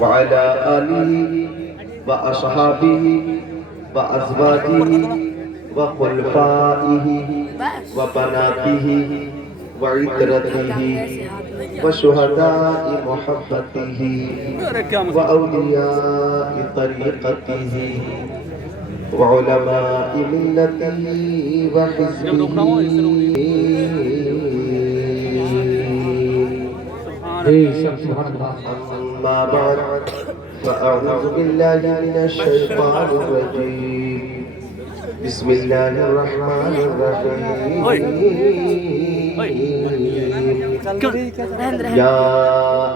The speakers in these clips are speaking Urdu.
وعلى آله وأصحابه وأزواجه وخلفائه وبناته وعترته وشهداء محبته وأولياء طريقته وعلماء ملته وحزبه أما بعد فأعوذ بالله من الشيطان الرجيم بسم الله الرحمن الرحيم يا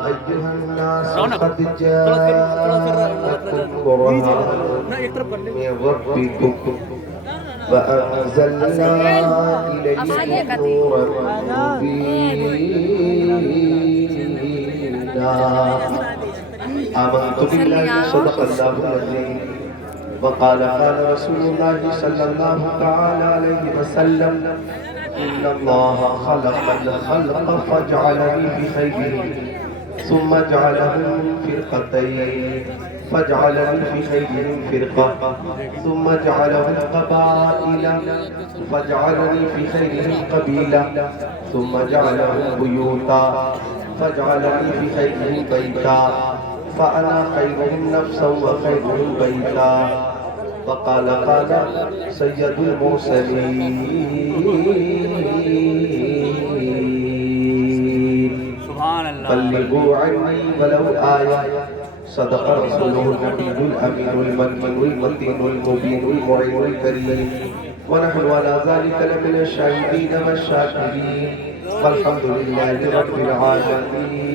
أيها الناس قد جاءكم برهان من ربكم وأنزلنا إليكم نورا مبينا آمنت بالله صدق الله العظيم وقال رسول الله صلى الله تعالى عليه وسلم إن الله خلق الخلق فجعلني بخيرهم ثم جعلهم فرقتين فجعلني في خيرهم فرقة ثم جعلهم قبائل فجعلني في خيرهم قبيلة ثم جعلهم بيوتا فجعلني في خيرهم بيتا فأنا خيرهم نفسا وخيرهم بيتا وقال سيد المرسلين بلغوا عني ولو آية صدق رسوله النبي الأمين المكين المتين المبين المعين الكريم ونحن على ذلك لمن الشاهدين والشاكرين والحمد لله رب العالمين.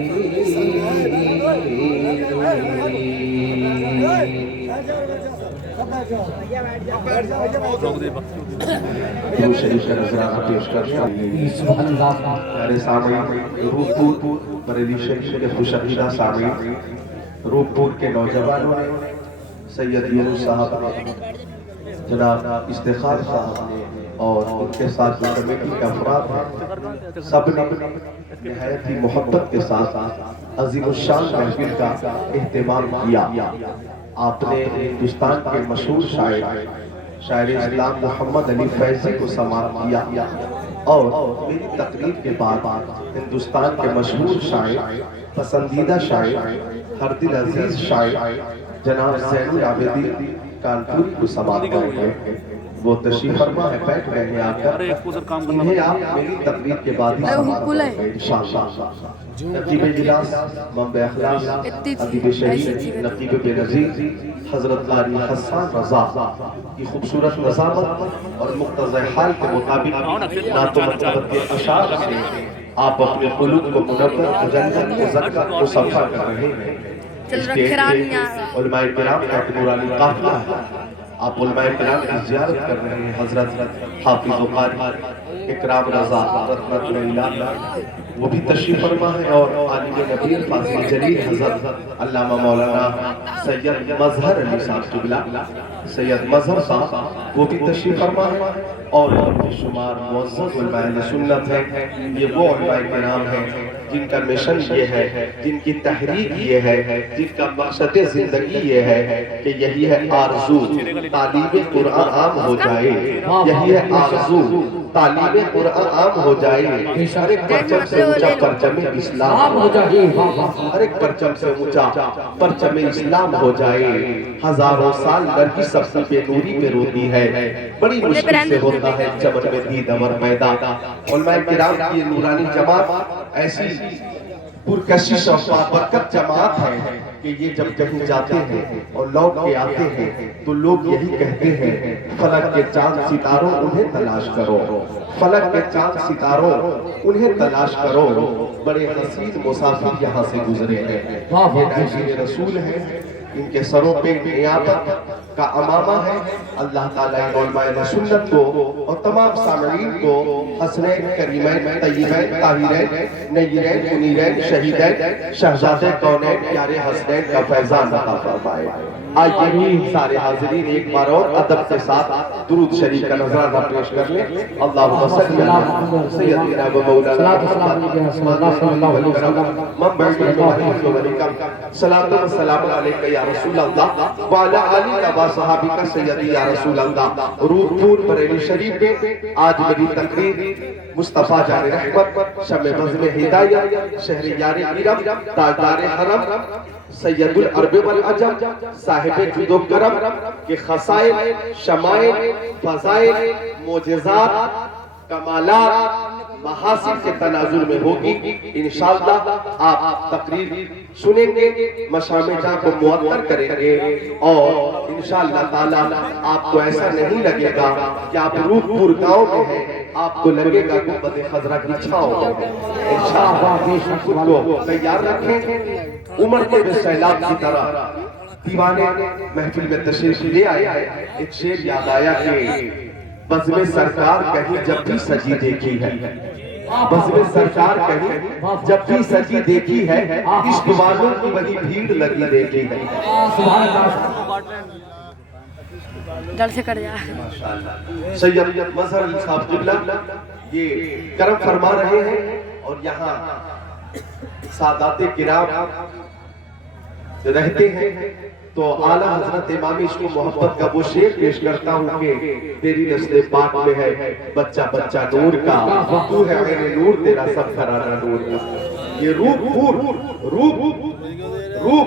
درود شریف کا نذرانہ پیش کرتا ہوں. پیارے سامعین، روپور بریلی شریف کے خوشعقیدہ سامعین، روپور کے نوجوانوں نے، سید یونس صاحب نے، جناب استخار صاحب نے اور ان کے ساتھ جو کمیٹی کے افراد ہیں، سب نے نہایت ہی محبت کے ساتھ عظیم الشان محفل کا اہتمام کیا. آپ نے ہندوستان کے مشہور شاعر اسلام محمد علی فیضی کو سماعت کیا اور میری تقریر کے بعد ہندوستان کے مشہور شاعر، پسندیدہ شاعر، ہر دل عزیز شاعر جناب زین العابدین کانپوری کو سماعت کریں گے. وہ تشریف فرما ہے، بیٹھ گئے ہیں آ کر. انہیں آپ میری تقریر کے بعد ہی سماعت کریں گے انشاءاللہ. نقیب اجلاس، منبع اخلاص، ادیب شہید، نقیب بے نظیر حضرت قاری حسان رضا کی خوبصورت نظامت اور مقتضی حال کے مطابق نعت و مرتبت کے اشعار سے آپ اپنے قلوب کو منور، مجلد، مذکر، مصفح کر رہے ہیں. اسٹیج پہ علماء کرام کا نورانی قافلہ ہے. آپ علماء کرام کی زیارت کر رہے ہیں. حضرت حافظ و قاری اکرام رضا رحمت اللہ وہ بھی تشریف فرما ہے اور عالم نبیل فاضل جلیل حضرت علامہ مولانا سید مظہر علی صاحب قبلہ، سید مظہر صاحب وہ بھی تشریف فرما ہے. اور بے شمار معزز علماء سنت ہیں. یہ وہ علماء کرام ہیں جن کا مشن یہ ہے، جن کی تحریک یہ ہے، جن کا مقصد زندگی یہ ہے کہ یہی ہے آرزو تعلیم قرآن عام ہو جائے. یہی ہے آرزو تعلیم قرآن عام ہو جائے. ہر ایک پرچم سے اونچا پرچم اسلام ہو جائے. ہر ایک پرچم سے اونچا پرچم اسلام ہو جائے. ہزاروں سال نرگس اپنی بے نوری پہ روتی ہے. بڑی مشکل سے ہوتا ہے چمن میں دید امر پیدا. علماء کرام کی نورانی جماعت ایسی پرکشش اور بابرکت جماعت ہے کہ یہ جب کہیں جاتے ہیں اور لوٹ کے آتے ہیں تو لوگ یہی کہتے ہیں فلک کے چاند ستاروں انہیں تلاش کرو. فلک کے چاند ستاروں انہیں تلاش کرو. بڑے حسین مسافر یہاں سے گزرے ہیں. یہ نائشین رسول ہیں. ان کے سروں پہ نیابت کا امامہ ہے. اللہ تعالیٰ ان علماء سنت کو اور تمام سامعین کو حسنین کریمین طیبین طاہرین نیرین منیرین شہیدین شہزادے کونین پیارے حسنین کا فیضان عطا فرمائے. آئیے سارے حاضرین ایک بار اور ادب کے ساتھ درود شریف کا نذرانہ پیش کر لیں. اللہم صلی علی سیدنا و مولانا منبع المواہب والحکم صلاۃ و سلام علیکہ یا رسول اللہ وعلی آلہ و صحابہ سیدی یا رسول اللہ. روح پور بریلی شریف میں آج میری تقریر مصطفیٰ جان رحمت شمع بزم ہدایت شہر یار کرم تاجدار حرم سید العرب والعجم صاحب جود و کرم کے خصائل شمائل فضائل معجزات کمالات محاسن کے تناظر میں ہوگی. انشاءاللہ آپ تقریر سنیں گے مشام جاں کو معطر کریں گے اور انشاءاللہ تعالیٰ آپ کو ایسا نہیں لگے گا کہ آپ روح پور گاؤں میں ہیں, آپ کو لگے گا گنبد خضرا کی چھاؤں میں. انشاءاللہ خود کو تیار رکھیں. عمر کے سیلاب کی طرح دیوانے محفل میں تشریف لے آئے ہیں. ایک شعر یاد آیا کہ بزم سرکار کہیں جب بھی سجی دیکھی ہے, بزم سرکار کہیں جب بھی سجی دیکھی ہے, عشق والوں کی وہی بھیڑ لگی دیکھی ہے. جل سے کر جا. سید مظہر علی صاحب قبلہ یہ کرم فرما رہے ہیں اور یہاں سادات کرام رہتے ہیں تو اعلیٰ حضرت امام عشق و محبت کا وہ شعر پیش کرتا ہوں کہ تیری نسل پاک میں ہے بچہ بچہ نور کا, تو ہے میرے نور تیرا سب گھرانہ نور کا. یہ روح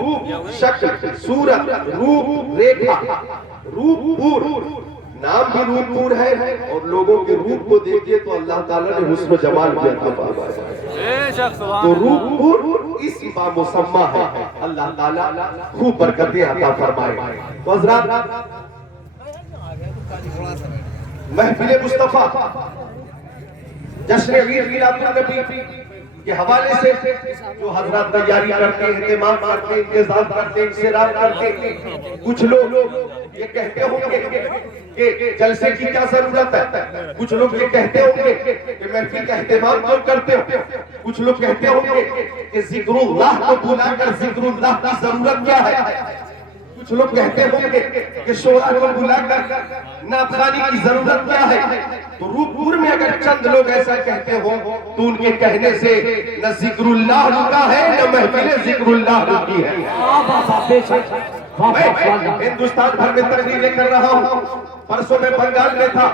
شکل صورت روح ریکھا روح پور نام بھی روح پور ہے اور لوگوں کے روح کو دیکھئے تو اللہ تعالیٰ نے حسن و جمال بھی عطا فرمایا. تو روح پور اس باب مسمہ ہے. اللہ تعالیٰ خوب برکتیں عطا فرمائے. تو حضرات محفل مصطفیٰ جشن عید میلاد النبی کے حوالے سے جو حضرات تیاری کرتے ہیں, اہتمام کرتے ہیں, انتظام کرتے ہیں, انصراف کرتے ہیں. کچھ لوگ یہ کہتے ہوں گے کہ جلسے کی کیا ضرورت ہے, کچھ لوگ یہ کہتے ہوں گے کہ محفل کا اہتمام کیوں کرتے ہو, کچھ لوگ کہتے ہوں گے کہ ذکر اللہ کو بلا کر ذکر اللہ کی ضرورت کیا ہے, کچھ لوگ کہتے ہوں گے کہ شورا کو بلا کر نعت خوانی کی ضرورت کیا ہے. تو روح پور میں اگر چند لوگ ایسا کہتے ہوں تو ان کے کہنے سے نہ ذکر اللہ رکا ہے نہ محفل ذکر اللہ رکی ہے. میں ہندوستان بھر میں تقریریں کر رہا ہوں. پرسوں میں بنگال میں تھا,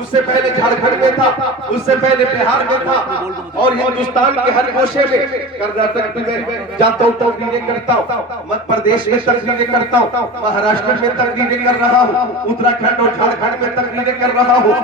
اس سے پہلے جھارکھنڈ میں تھا, اس سے پہلے بہار میں تھا اور ہندوستان کے ہر گوشے میں کرناٹک میں جاتا ہوں تقریریں کرتا ہوں, مدھیہ پردیش میں تقریریں کرتا ہوں, مہاراشٹر میں تقریریں کر رہا ہوں, اتراکھنڈ اور جھارکھنڈ میں تقریریں کر رہا ہوں.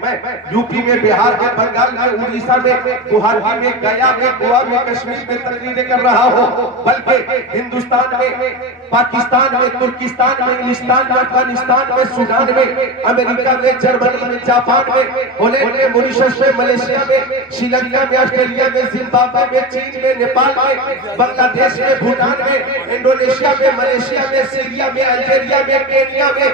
میں یو پی میں, بہار میں, بنگال میں, اڑیسہ میں, گوہاٹی میں, گیا میں, گوا میں, کشمیر میں تقریریں کر رہا ہوں. بلکہ ہندوستان میں, پاکستان میں, ترکستان میں, انگلستان میں, افغانستان میں, سوڈان میں, امریکہ میں, جرمنی میں, جاپان میں, ہالینڈ میں, موریشس میں, ملیشیا میں, سری لنکا میں, آسٹریلیا میں, زمبابوے میں, چین میں, نیپال میں, بنگلہ دیش میں, بھوٹان میں, انڈونیشیا میں, ملیشیا میں, سیریا میں, الجیریا میں, کینیا میں,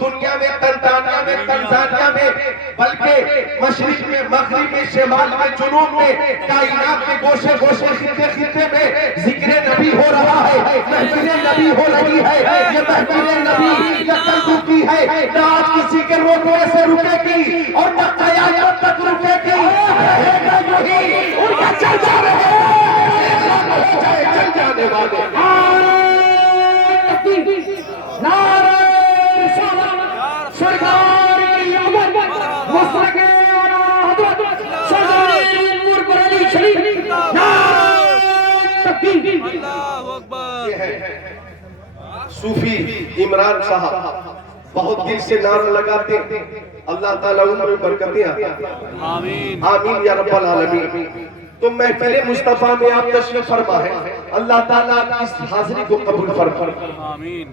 دنیا میں, تنزانیہ میں, تنزانیہ میں, بلکہ مشرق میں, مغرب میں, شمال میں, جنوب میں, کائنات کے گوشے گوشے, خطے خطے میں ذکر نبی ہو رہا ہے, محفل نبی ہو رہی ہے. یہ محفل نبی نہ کل رکی ہے, نہ آج کسی کے روکنے سے رکے گی اور نہ قیامت تک رکے گی. رہے گا یہی ان کا چل جا رہے چل جانے والے. نعرہ رسالت سرکار کی آمد مسلک حضرت سردار نور بریلی شریف نعرہ تکبیر. یہ ہے صوفی عمران صاحب, بہت دل سے نعرہ لگاتے ہیں. اللہ تعالیٰ ان میں برکتیں آتا. آمین آمین یا رب العالمین. تو محفل مصطفیٰ میں آپ تشریف فرما ہے, اللہ تعالیٰ اس حاضری کو قبول فرما. آمین.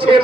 6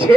6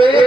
1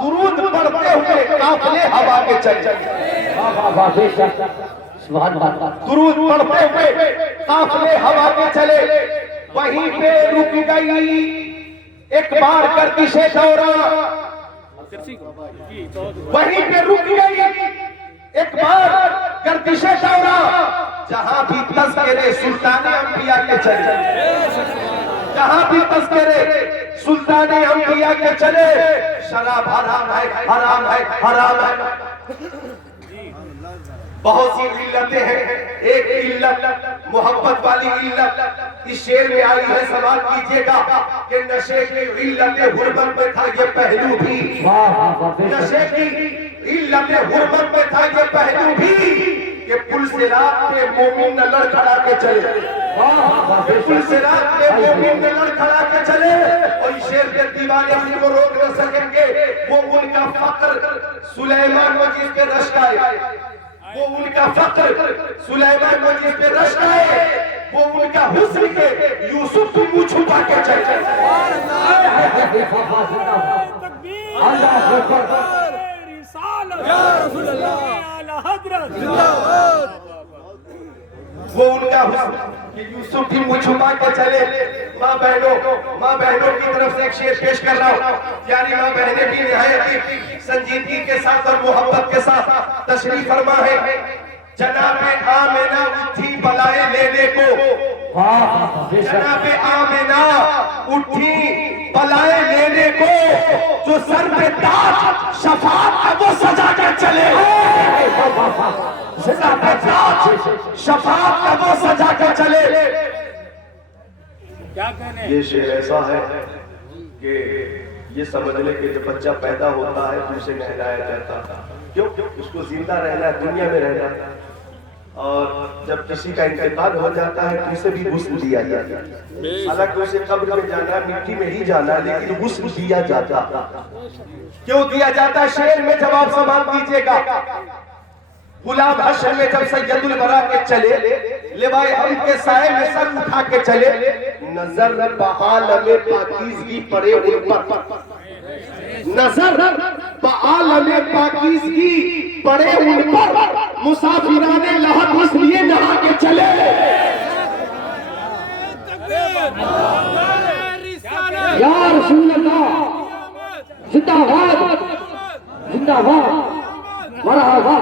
درود پڑھتے ہوئے قافلے ہوا کے چلے واہ واہ واہ بے شک سبحان اللہ درود پڑھتے ہوئے قافلے ہوا کے چلے وہیں پہ رک گئی ایک بار گردش دورہ وہیں پہ رک گئی ایک بار گردش دورہ جہاں بھی تذکرے سلطان انبیاء کے چلے جہاں بھی تذکرے سلطان انبیاء کے چلے شراب حرام ہے حرام ہے حرام ہے بہت سی علتیں ہیں ایک علت محبت والی علت اس شعر میں آئی ہے سوال کیجئے گا کہ نشے کی علت غربت میں تھا یہ پہلو بھی نشے کی علت غربت میں تھا یہ پہلو بھی کہ پل سے رات پہ مومن نہ لڑ کھڑا کے چلے پل سے رات پہ مومن نہ لڑ کھڑا کے چلے اور اس شعر کے دیوانے ہم کو روک نہ سکیں گے وہ ان کا فقر سلیمان مجید کے رشک آئے وہ ان کا فقر سلیمان مجید پہ رشک آئے وہ ان کا حسن کے یوسف بھی منہ چھپا کے چلے وہ ان کا حسن کہ یوسف بھی منہ چھپا کے چلے ماں بہنوں کی طرف سے ایک شعر پیش کر رہا ہوں یعنی ماں بہنیں بھی نہایت سنجیدگی کے ساتھ اور محبت کے ساتھ تشریف فرما ہے جناب آمنہ اٹھی بلائے لینے کو جناب آمنہ اٹھی بلائے لینے کو جو سر پہ تاج شفاعت کا وہ سجا کر چلے سر پہ تاج شفاعت کا وہ سجا کر چلے یہ شعر ایسا ہے کہ یہ سمجھ لے کہ جب بچہ پیدا ہوتا ہے تو اسے نہلایا جاتا کیوں اس کو زندہ رہنا ہے دنیا میں رہنا ہے اور جب کسی کا انتقال ہو جاتا ہے تو اسے بھی غسل دیا جاتا ہے حالانکہ اسے قبر میں جانا ہے مٹی میں ہی جانا ہے لیکن غسل دیا جاتا کیوں دیا جاتا ہے شعر میں جواب سوال کیجئے گا غلام حشر میں جب سید الورا کے چلے لوائے حمد کے سائے میں سر اٹھا کے چلے نظر بعالم پاکیزگی پڑے ان پر نظر بعالم پاکیزگی پڑے ان پر مسافران لحد اس لیے نہا کے چلے یا رسول اللہ زندہ باد زندہ باد مرحبا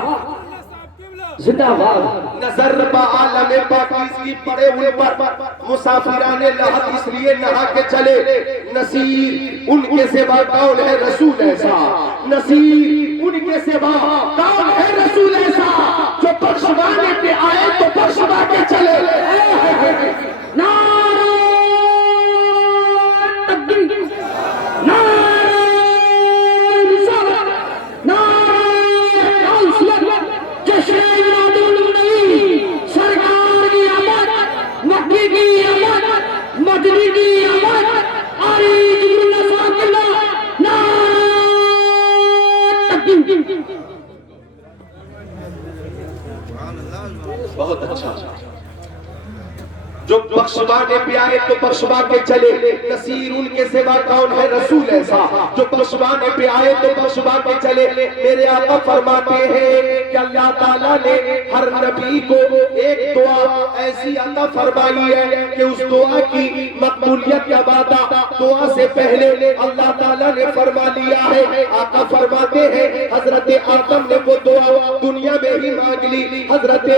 زندہ باد نظر بعالم پاکیزگی پڑے ان پر مسافران لحد اس لیے نہا کے چلے نصیر ان کے سوا کون ہے رسول ایسا نصیر ان کے سوا کون ہے رسول ایسا جو بخشوانے پہ آئے تو بخشوا کے چلے نعرہ تکبیر نعرہ رسالت نعرہ تسلیت جشن سرکار کی آمد مکی کی آمد مدنی کی آمد آریج اللہ صاحب اللہ نعرہ تکبیر بہت اچھا جو بخشوانے پہ آئے تو بخشوا کے چلے نصیر ان کے سوا کون ہے رسول ایسا جو بخشوانے پہ آئے تو بخشوا کے چلے میرے آقا فرماتے ہیں کہ اللہ تعالیٰ نے ہر نبی کو ایک دعا ایسی عطا فرمائی ہے کہ اس دعا کی مقبولیت کا وعدہ دعا سے پہلے اللہ تعالیٰ نے فرما لیا ہے آقا فرماتے ہیں حضرت آدم نے وہ دعا دنیا میں ہی مانگ لی حضرت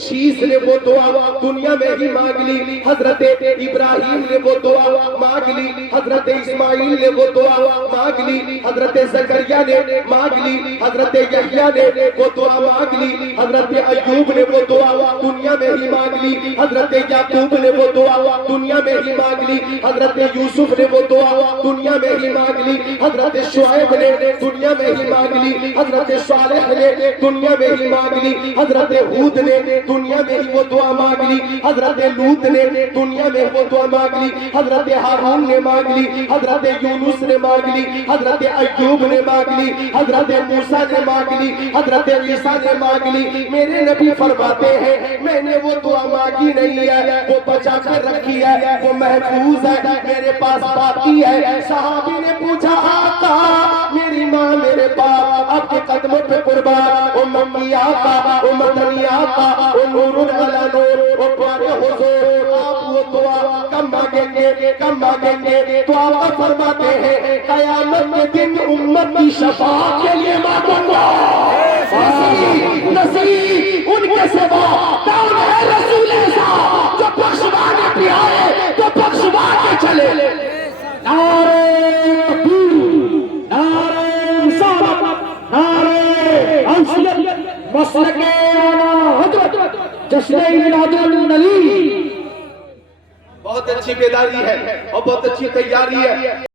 شیس نے وہ دعا دنیا میں ہی مانگ لی حضرت ابراہیم نے وہ دعا مانگ لی حضرت اسماعیل نے وہ دعا مانگ لی حضرت زکریا نے مانگ لی حضرت یحییٰ نے وہ دعا مانگ لی حضرت ایوب نے وہ دعا دنیا میں ہی مانگ لی حضرت یعقوب نے وہ دعا دنیا میں ہی مانگ لی حضرت یوسف نے وہ دعا دنیا میں ہی مانگ لی حضرت شعیب نے دنیا میں ہی مانگ لی حضرت صالح نے دنیا میں ہی مانگ لی حضرت ہود نے دنیا میں ہی وہ دعا مانگ لی حضرت لوط نے دنیا میں وہ دعا مانگ لی حضرت ہارون نے مانگ لی حضرت یونس نے مانگ لی حضرت ایوب نے مانگ لی حضرت موسیٰ نے مانگ لی حضرت عیسیٰ نے مانگ لی میرے نبی فرماتے ہیں میں نے وہ دعا مانگی نہیں ہے وہ بچا کر رکھی ہے وہ محفوظ ہے میرے پاس باقی ہے صحابی نے پوچھا آقا میری ماں میرے باپ آپ کے قدموں پہ قربان، او مکی آقا، او مدنی آقا، او نور علی نور، او پیارے حضور، آپ وہ دعا کم مانگیں گے تو آقا فرماتے ہیں قیامت کے دن امت کی شفاعت کے لیے مانگوں گا، نصیب ان کے سوا کون ہے رسول ایسا جو بخشوانے پہ آئے تو بخشوا کے چلے۔ نعرہ تکبیر، نعرہ رسالت، نعرہ انصیت، مسلک اعلیٰ حضرت جشن میلاد النبی۔ بہت اچھی بیداری ہے اور بہت اچھی تیاری ہے۔